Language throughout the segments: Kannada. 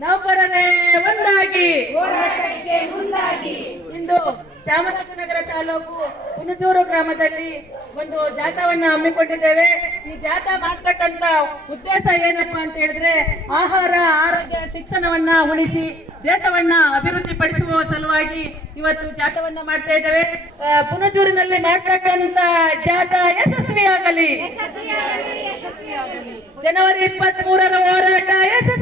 ಎಲ್ಲರೇ ಒಂದಾಗಿ. ಹೋರಾಟಕ್ಕೆ ಮುಂದಾಗಿ. ಇಂದು ಚಾಮರಾಜನಗರ ತಾಲೂಕು ಹುಣಜೂರು ಗ್ರಾಮದಲ್ಲಿ ಒಂದು ಜಾಥಾವನ್ನ ಹಮ್ಮಿಕೊಂಡಿದ್ದೇವೆ. ಈ ಜಾಥಾ ಮಾಡ್ತಕ್ಕಂತ ಉದ್ದೇಶ ಏನಪ್ಪಾ ಅಂತ ಹೇಳಿದ್ರೆ ಆಹಾರ ಆರೋಗ್ಯ ಶಿಕ್ಷಣವನ್ನ ಉಳಿಸಿ ದೇಶವನ್ನ ಅಭಿವೃದ್ಧಿ ಪಡಿಸುವ ಸಲುವಾಗಿ ಇವತ್ತು ಜಾಥಾವನ್ನ ಮಾಡ್ತಾ ಇದ್ದೇವೆ. ಪುನಜೂರಿನಲ್ಲಿ ಮಾಡ್ತಕ್ಕಂತ ಜಾಥಾ ಯಶಸ್ವಿಯಾಗಲಿ. ಜನವರಿ ಇಪ್ಪತ್ತ್ ಮೂರರ ಹೋರಾಟ ಯಶಸ್ವಿಯಾಗಲಿ.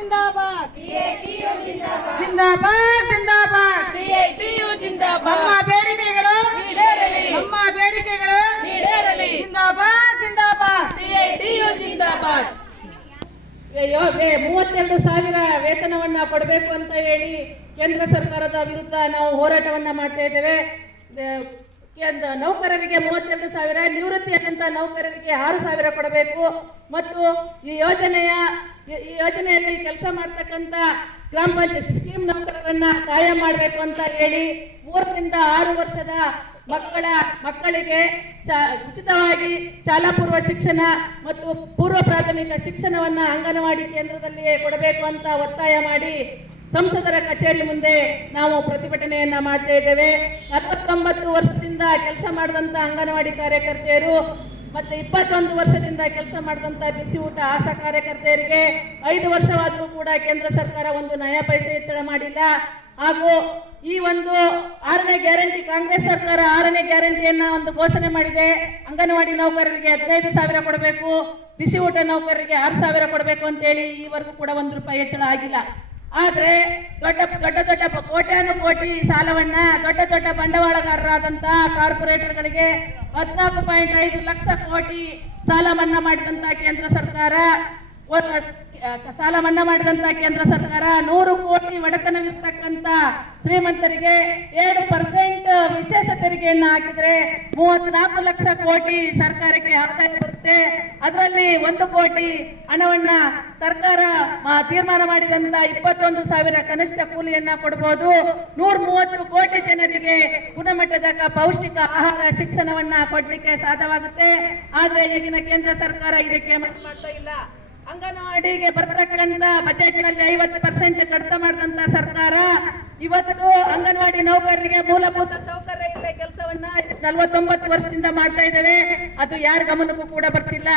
ಜಿಂದಾಬಾದ್. ಜಿಂದಾಬಾದ್. ಜಿಂದಾಬಾದ್ ಜಿಂದಾಬಾದ್. ಸಿಐಟಿಯು ನಮ್ಮ ಜಿಂದಾಬಾದ್ ಬೇಡಿಕೆಗಳು ಈಡೇರಲಿ. ನಮ್ಮ ಬೇಡಿಕೆಗಳು ಈಡೇರಲಿ. ಜಿಂದಾಬಾದ್ ಜಿಂದಾಬಾದ್. ಸಿಐಟಿಯು ಜಿಂದಾಬಾದ್. ಮೂವತ್ತೆರಡು ಸಾವಿರ ವೇತನವನ್ನ ಕೊಡಬೇಕು ಅಂತ ಹೇಳಿ ಕೇಂದ್ರ ಸರ್ಕಾರದ ವಿರುದ್ಧ ನಾವು ಹೋರಾಟವನ್ನ ಮಾಡ್ತಾ ಇದ್ದೇವೆ. ನೌಕರರಿಗೆ ಮೂವತ್ತೆರಡು ಸಾವಿರ ನಿವೃತ್ತಿಯಾದಂತ ನೌಕರರಿಗೆ ಆರು ಸಾವಿರ ಕೊಡಬೇಕು. ಮತ್ತು ಈ ಯೋಜನೆಯ ಯೋಜನೆಯಲ್ಲಿ ಕೆಲಸ ಮಾಡ್ತಕ್ಕಂತ ಗ್ರಾಮ ಪಂಚಾಯತ್ ಸ್ಕೀಮ್ ನೌಕರರನ್ನ ಕಾಯ ಮಾಡಬೇಕು ಅಂತ ಹೇಳಿ ಮೂರರಿಂದ ಆರು ವರ್ಷದ ಮಕ್ಕಳ ಮಕ್ಕಳಿಗೆ ಉಚಿತವಾಗಿ ಶಾಲಾ ಪೂರ್ವ ಶಿಕ್ಷಣ ಮತ್ತು ಪೂರ್ವ ಪ್ರಾಥಮಿಕ ಶಿಕ್ಷಣವನ್ನ ಅಂಗನವಾಡಿ ಕೇಂದ್ರದಲ್ಲಿಯೇ ಕೊಡಬೇಕು ಅಂತ ಒತ್ತಾಯ ಮಾಡಿ ಸಂಸದರ ಕಚೇರಿ ಮುಂದೆ ನಾವು ಪ್ರತಿಭಟನೆಯನ್ನ ಮಾಡ್ತಾ ಇದ್ದೇವೆ. ಅರವತ್ತೊಂಬತ್ತು ವರ್ಷದಿಂದ ಕೆಲಸ ಮಾಡಿದಂತ ಅಂಗನವಾಡಿ ಕಾರ್ಯಕರ್ತೆಯರು ಮತ್ತೆ ಇಪ್ಪತ್ತೊಂದು ವರ್ಷದಿಂದ ಕೆಲಸ ಮಾಡಿದಂತ ಬಿಸಿ ಊಟ ಆಶಾ ಕಾರ್ಯಕರ್ತೆಯರಿಗೆ ಐದು ವರ್ಷವಾದರೂ ಕೂಡ ಕೇಂದ್ರ ಸರ್ಕಾರ ಒಂದು ನಯ ಪೈಸೆ ಹೆಚ್ಚಳ ಮಾಡಿಲ್ಲ. ಹಾಗೂ ಈ ಒಂದು ಆರನೇ ಗ್ಯಾರಂಟಿ ಕಾಂಗ್ರೆಸ್ ಸರ್ಕಾರ ಆರನೇ ಗ್ಯಾರಂಟಿಯನ್ನ ಒಂದು ಘೋಷಣೆ ಮಾಡಿದೆ. ಅಂಗನವಾಡಿ ನೌಕರರಿಗೆ ಹದಿನೈದು ಸಾವಿರ ಕೊಡಬೇಕು. ಬಿಸಿ ಊಟ ನೌಕರರಿಗೆ ಆರು ಸಾವಿರ ಕೊಡಬೇಕು ಅಂತೇಳಿ ಈವರೆಗೂ ಕೂಡ ಒಂದು ರೂಪಾಯಿ ಹೆಚ್ಚಳ ಆಗಿಲ್ಲ. ಆದ್ರೆ ದೊಡ್ಡ ದೊಡ್ಡ ದೊಡ್ಡ ಕೋಟ್ಯಾನು ಕೋಟಿ ಸಾಲವನ್ನ ದೊಡ್ಡ ದೊಡ್ಡ ಬಂಡವಾಳಗಾರರಾದಂತಹ ಕಾರ್ಪೊರೇಟರ್ಗಳಿಗೆ ಹದಿನಾಲ್ಕು ಪಾಯಿಂಟ್ ಐದು ಲಕ್ಷ ಕೋಟಿ ಸಾಲ ಮನ್ನಾ ಕೇಂದ್ರ ಸರ್ಕಾರ. ಸಾಲ ಮನ್ನಾ ಮಾಡಿದಂತ ಕೇಂದ್ರ ಸರ್ಕಾರ ನೂರು ಕೋಟಿ ಒಡೆತನವಿರ್ತಕ್ಕಂತ ಶ್ರೀಮಂತರಿಗೆ ಏಳು ಪರ್ಸೆಂಟ್ ವಿಶೇಷ ತೆರಿಗೆಯನ್ನ ಹಾಕಿದ್ರೆ ಮೂವತ್ನಾಲ್ಕು ಲಕ್ಷ ಕೋಟಿ ಸರ್ಕಾರಕ್ಕೆ ಆದಾಯ ಬರುತ್ತೆ. ಅದರಲ್ಲಿ ಒಂದು ಕೋಟಿ ಹಣವನ್ನ ಸರ್ಕಾರ ತೀರ್ಮಾನ ಮಾಡಿದಂತ ಇಪ್ಪತ್ತೊಂದು ಸಾವಿರ ಕನಿಷ್ಠ ಕೂಲಿಯನ್ನ ಕೊಡಬಹುದು ನೂರ ಮೂವತ್ತು ಕೋಟಿ ಜನರಿಗೆ ಗುಣಮಟ್ಟದ ಪೌಷ್ಟಿಕ ಆಹಾರ ಶಿಕ್ಷಣವನ್ನ ಕೊಡ್ಲಿಕ್ಕೆ ಸಾಧ್ಯವಾಗುತ್ತೆ. ಆದ್ರೆ ಈಗಿನ ಕೇಂದ್ರ ಸರ್ಕಾರ ಇದಕ್ಕೆ ಮನಸ್ಸು ಮಾಡ್ತಾ ಇಲ್ಲ. ಅಂಗನವಾಡಿಗೆ ಬರ್ತಕ್ಕಂತ ಬಜೆಟ್ನಲ್ಲಿ ಐವತ್ತು ಪರ್ಸೆಂಟ್ ಕಡಿತ ಮಾಡಿದಂತ ಸರ್ಕಾರ, ಇವತ್ತು ಅಂಗನವಾಡಿ ನೌಕರರಿಗೆ ಮೂಲಭೂತ ಸೌಕರ್ಯ ಇಲ್ಲ ಕೆಲಸವನ್ನ ನಲವತ್ತೊಂಬತ್ತು ವರ್ಷದಿಂದ ಮಾಡ್ತಾ ಇದ್ದೇವೆ. ಅದು ಯಾರ ಗಮನಕ್ಕೂ ಕೂಡ ಬರ್ತಿಲ್ಲ.